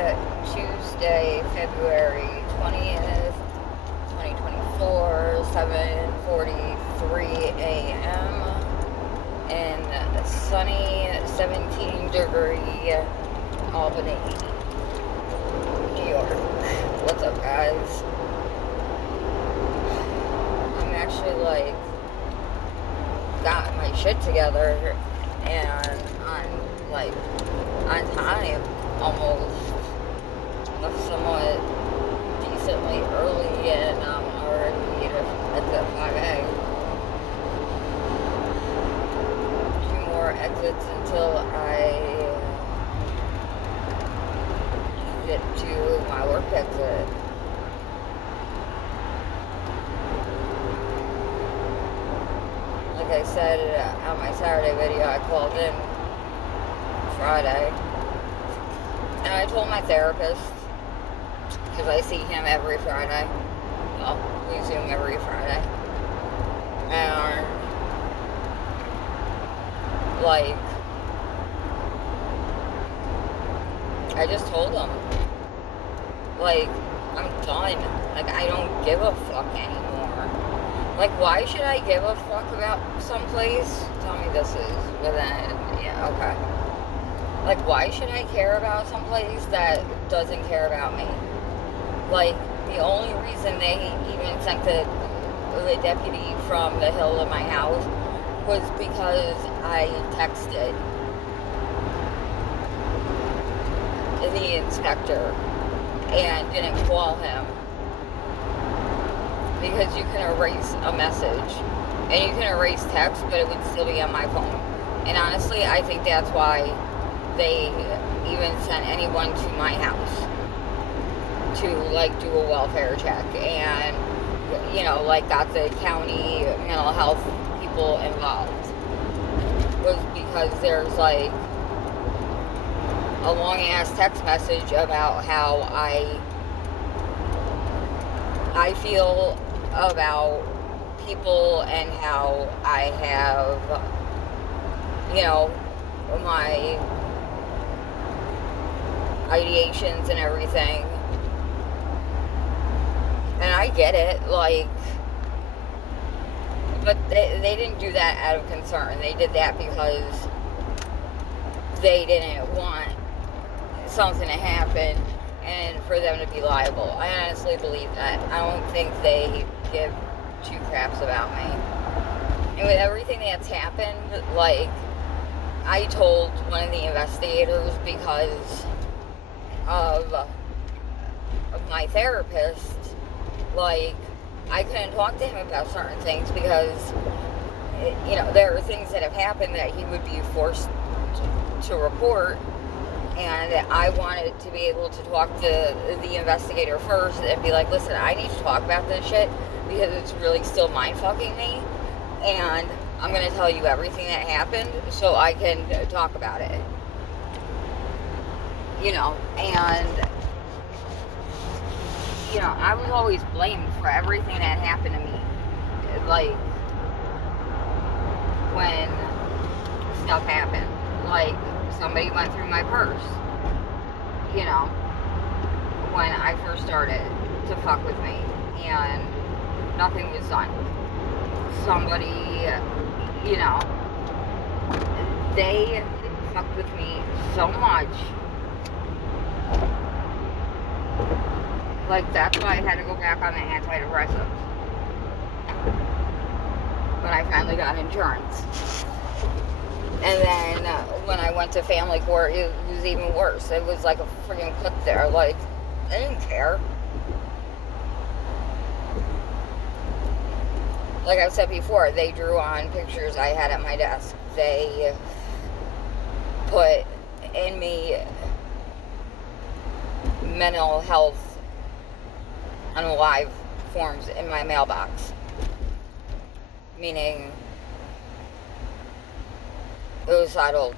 Tuesday, February 20th, 2024, 7:43 a.m. in sunny 17-degree Albany, New York. What's up, guys? I'm actually got my shit together and on time almost. Left somewhat decently early and I'm already at the 5A. 2 more exits until I get to my work exit. Like I said on my Saturday video, I called in Friday and I told my therapist, because I see him every Friday. Well, we Zoom every Friday. And, I just told him, I'm done. I don't give a fuck anymore. Why should I give a fuck about someplace? Tell me this is within, yeah, okay. Why should I care about someplace that doesn't care about me? The only reason they even sent the deputy from the hill of my house was because I texted the inspector and didn't call him. Because you can erase a message and you can erase text, but it would still be on my phone. And honestly, I think that's why they even sent anyone to my house to do a welfare check and got the county mental health people involved, was because there's a long ass text message about how I feel about people and how I have my ideations and everything. And I get it, but they didn't do that out of concern. They did that because they didn't want something to happen and for them to be liable. I honestly believe that. I don't think they give 2 craps about me. And with everything that's happened, I told one of the investigators because of my therapist, I couldn't talk to him about certain things because, there are things that have happened that he would be forced to report, and I wanted to be able to talk to the investigator first and be like, listen, I need to talk about this shit because it's really still mind-fucking me, and I'm going to tell you everything that happened so I can talk about it. And I was always blamed for everything that happened to me. When stuff happened. Somebody went through my purse. When I first started to fuck with me. And nothing was done. Somebody, they fucked with me so much. That's why I had to go back on the antidepressants. When I finally got insurance. And then when I went to family court, it was even worse. It was like a freaking clip there. I didn't care. Like I've said before, they drew on pictures I had at my desk. They put in me mental health unalive forms in my mailbox. Meaning suicidal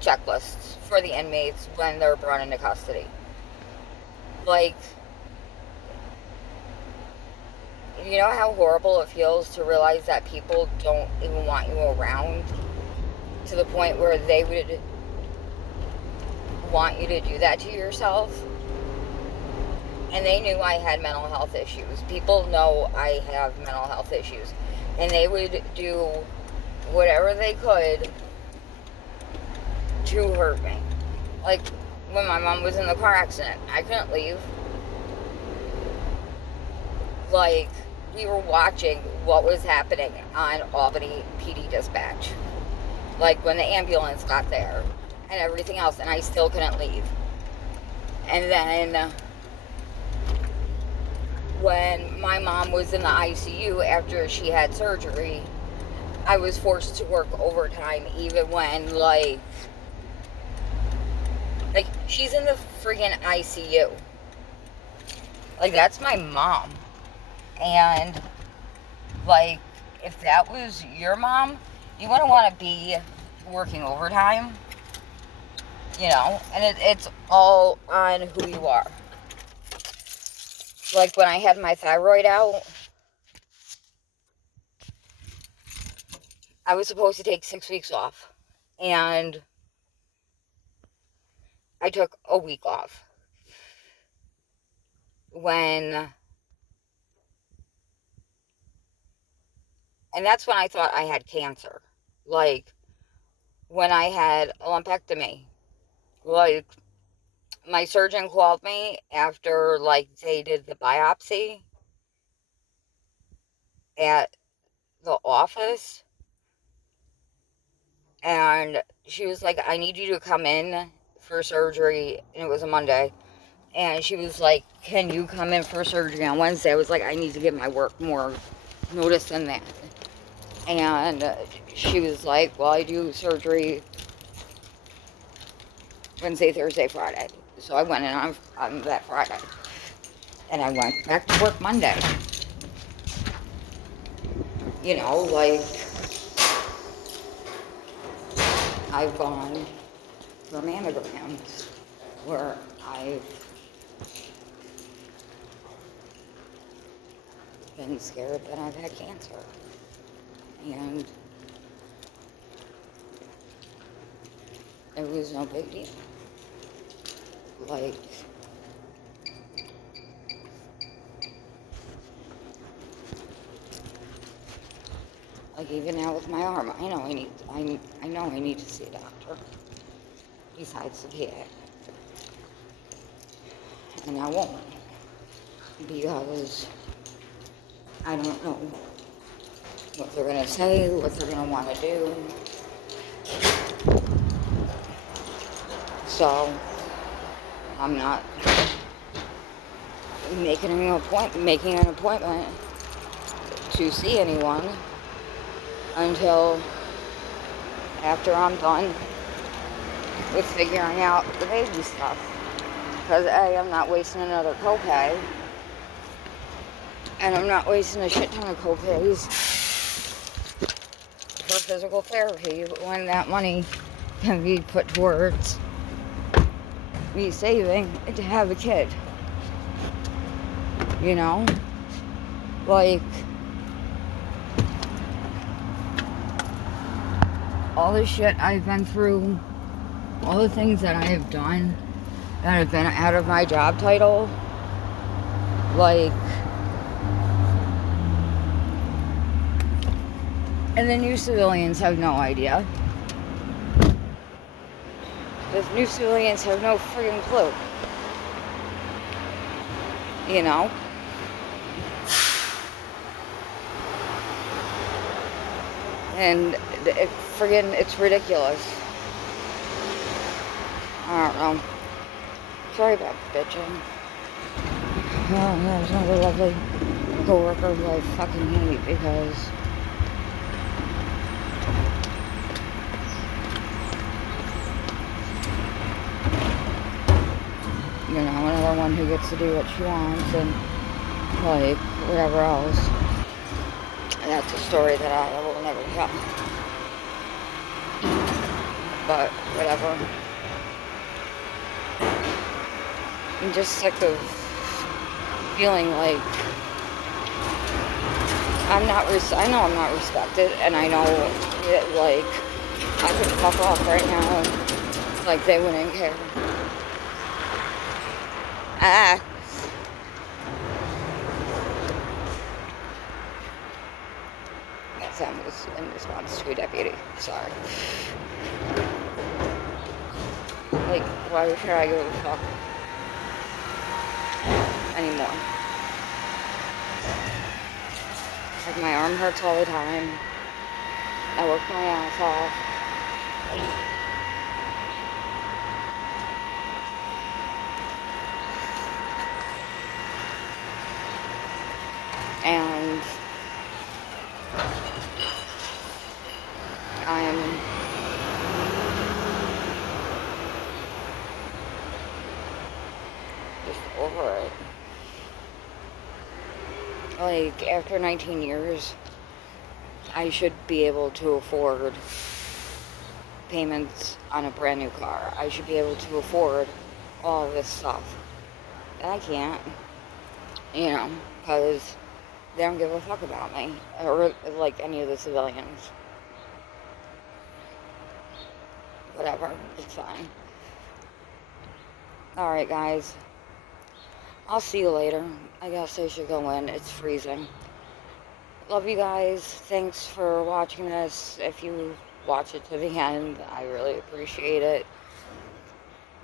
checklists for the inmates when they're brought into custody. You know how horrible it feels to realize that people don't even want you around, to the point where they would want you to do that to yourself. And they knew I had mental health issues. People know I have mental health issues. And they would do whatever they could to hurt me. Like, when my mom was in the car accident, I couldn't leave. Like, we were watching what was happening on Albany PD dispatch. Like, when the ambulance got there and everything else, and I still couldn't leave. And then when my mom was in the ICU after she had surgery, I was forced to work overtime even when, like she's in the friggin' ICU. Like, that's my mom. And, like, if that was your mom, you wouldn't want to be working overtime. You know? And it's all on who you are. Like, when I had my thyroid out, I was supposed to take 6 weeks off. And I took a week off. And that's when I thought I had cancer. Like, when I had a lumpectomy. Like, my surgeon called me after, like, they did the biopsy at the office. And she was like, I need you to come in for surgery. And it was a Monday. And she was like, can you come in for surgery on Wednesday? I was like, I need to give my work more notice than that. And she was like, well, I do surgery Wednesday, Thursday, Friday. So I went in on that Friday. And I went back to work Monday. You know, like, I've gone for mammograms where I've been scared that I've had cancer. And it was no big deal. Like, even now with my arm, I know I need to see a doctor besides the PA. And I won't, because I don't know what they're going to say, what they're going to want to do. So, I'm not making an appointment to see anyone until after I'm done with figuring out the baby stuff. Because A, I'm not wasting another copay. And I'm not wasting a shit ton of copays for physical therapy when that money can be put towards me saving to have a kid. You know? Like, all the shit I've been through, all the things that I have done that have been out of my job title, like, and the new civilians have no idea. The new civilians have no friggin' clue. You know? And it's ridiculous. I don't know. Sorry about bitching. Oh, there's another lovely coworker who I fucking hate because you know, another one who gets to do what she wants and like whatever else. And that's a story that I will never tell. But whatever. I'm just sick of feeling like I know I'm not respected, and I know that, like, I could fuck off right now and, like, they wouldn't care. Ah. That sound was in response to a deputy. Sorry. Like, why should I give a fuck anymore? Like, my arm hurts all the time. I work my ass off. And I am just over it. Like, after 19 years, I should be able to afford payments on a brand new car. I should be able to afford all of this stuff. And I can't, you know, because they don't give a fuck about me, or like any of the civilians. Whatever, it's fine. Alright, guys. I'll see you later. I guess I should go in. It's freezing. Love you guys. Thanks for watching this. If you watch it to the end, I really appreciate it.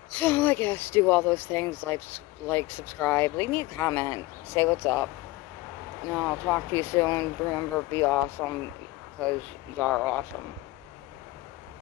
So, I guess do all those things, like, subscribe, leave me a comment, say what's up. You know, I'll talk to you soon. Remember, be awesome, because you are awesome.